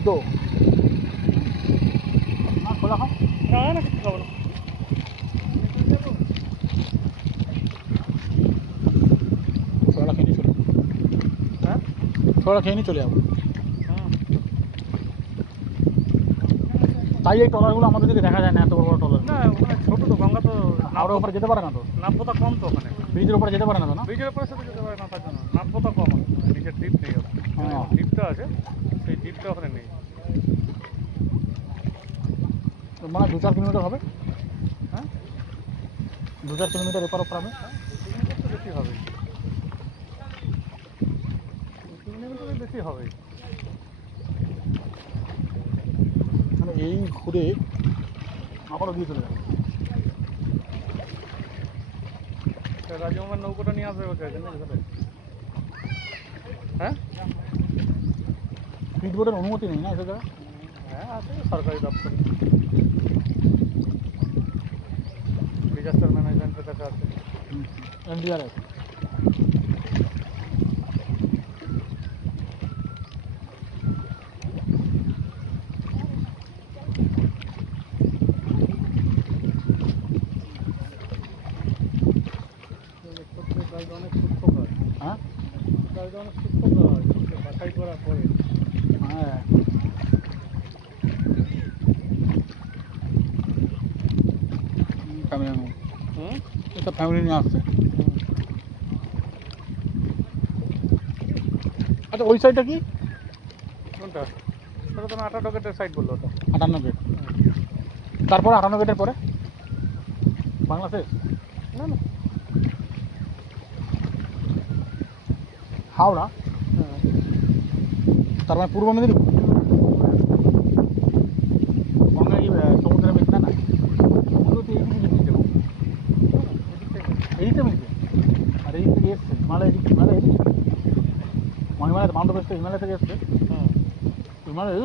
সেদ্ধ না খোলা খাও না কিছু খাবো না। ছোলা খেয়ে নিয়ে চলে হ্যাঁ ছোলা খেয়ে নিয়ে চলে যাবো। হুম তাই এই ট্রলারগুলো আমাদের দিকে দেখা যায় না, এত বড় বড় ট্রলার। না ওখানে ছোটো তো গঙ্গা তো হাওড়ার উপরে যেতে পারে না তো, নাব্যতা কম তো ওখানে। ব্রিজের উপরে যেতে পারে না তো না? ব্রিজের উপরে সাথে যেতে পারে না তার জন্য নাব্যতা কম আছে, ব্রিজের ডিপ নেই ওখানে। হ্যাঁ। ডিপটা আছে, সেই ডিপটা ওখানে নেই। মানে 2-4 কিলোমিটার হবে, হ্যাঁ 2-4 কিলোমিটার এপার ওপর হবে। 2 কিলোমিটার তো বেশি হবে, 2 কিলোমিটারের বেশি হবে। মানে এই ঘুরে আবারও দিয়ে চলে যাবে। রাজকুমার নৌকোটা নিয়ে আসবে বলছে এখানে এখানে। হ্যাঁ স্পিড বোটের অনুমতি নেই না এসব জায়গায়? হ্যাঁ আছে সরকারি দপ্তর, ডিজাস্টার ম্যানেজমেন্টের কাছে আছে। এনডিআরএফ। কাজটা অনেক সূক্ষ্ম কাজ, হ্যাঁ কাজটা অনেক সূক্ষ্ম কাজ, বাছাই করার পরে। হ্যাঁ ফ্যামিলি নিয়ে, হুম এটা ফ্যামিলি নিয়ে আসছে। আচ্ছা ওই সাইডটা কি? কোনটা? ওটা তো 58 গেটের সাইড বললো ওটা। 58 গেট, তারপরে 58 গেটের পরে বাংলাদেশ না না হাওড়া, হ্যাঁ তার মানে পূর্ব মেদিনীপুর। গঙ্গা কি সমুদ্রের মিশে না? সমুদ্র তো এই দিকে মিশে, এইদিকে মিশে, আর এই দিক থেকে এসছে হিমালয়, হিমালয় এদিকে, হিমালয় মাউন্ট এভারেস্ট হিমালয় থেকে এসছে, হুম হিমালয়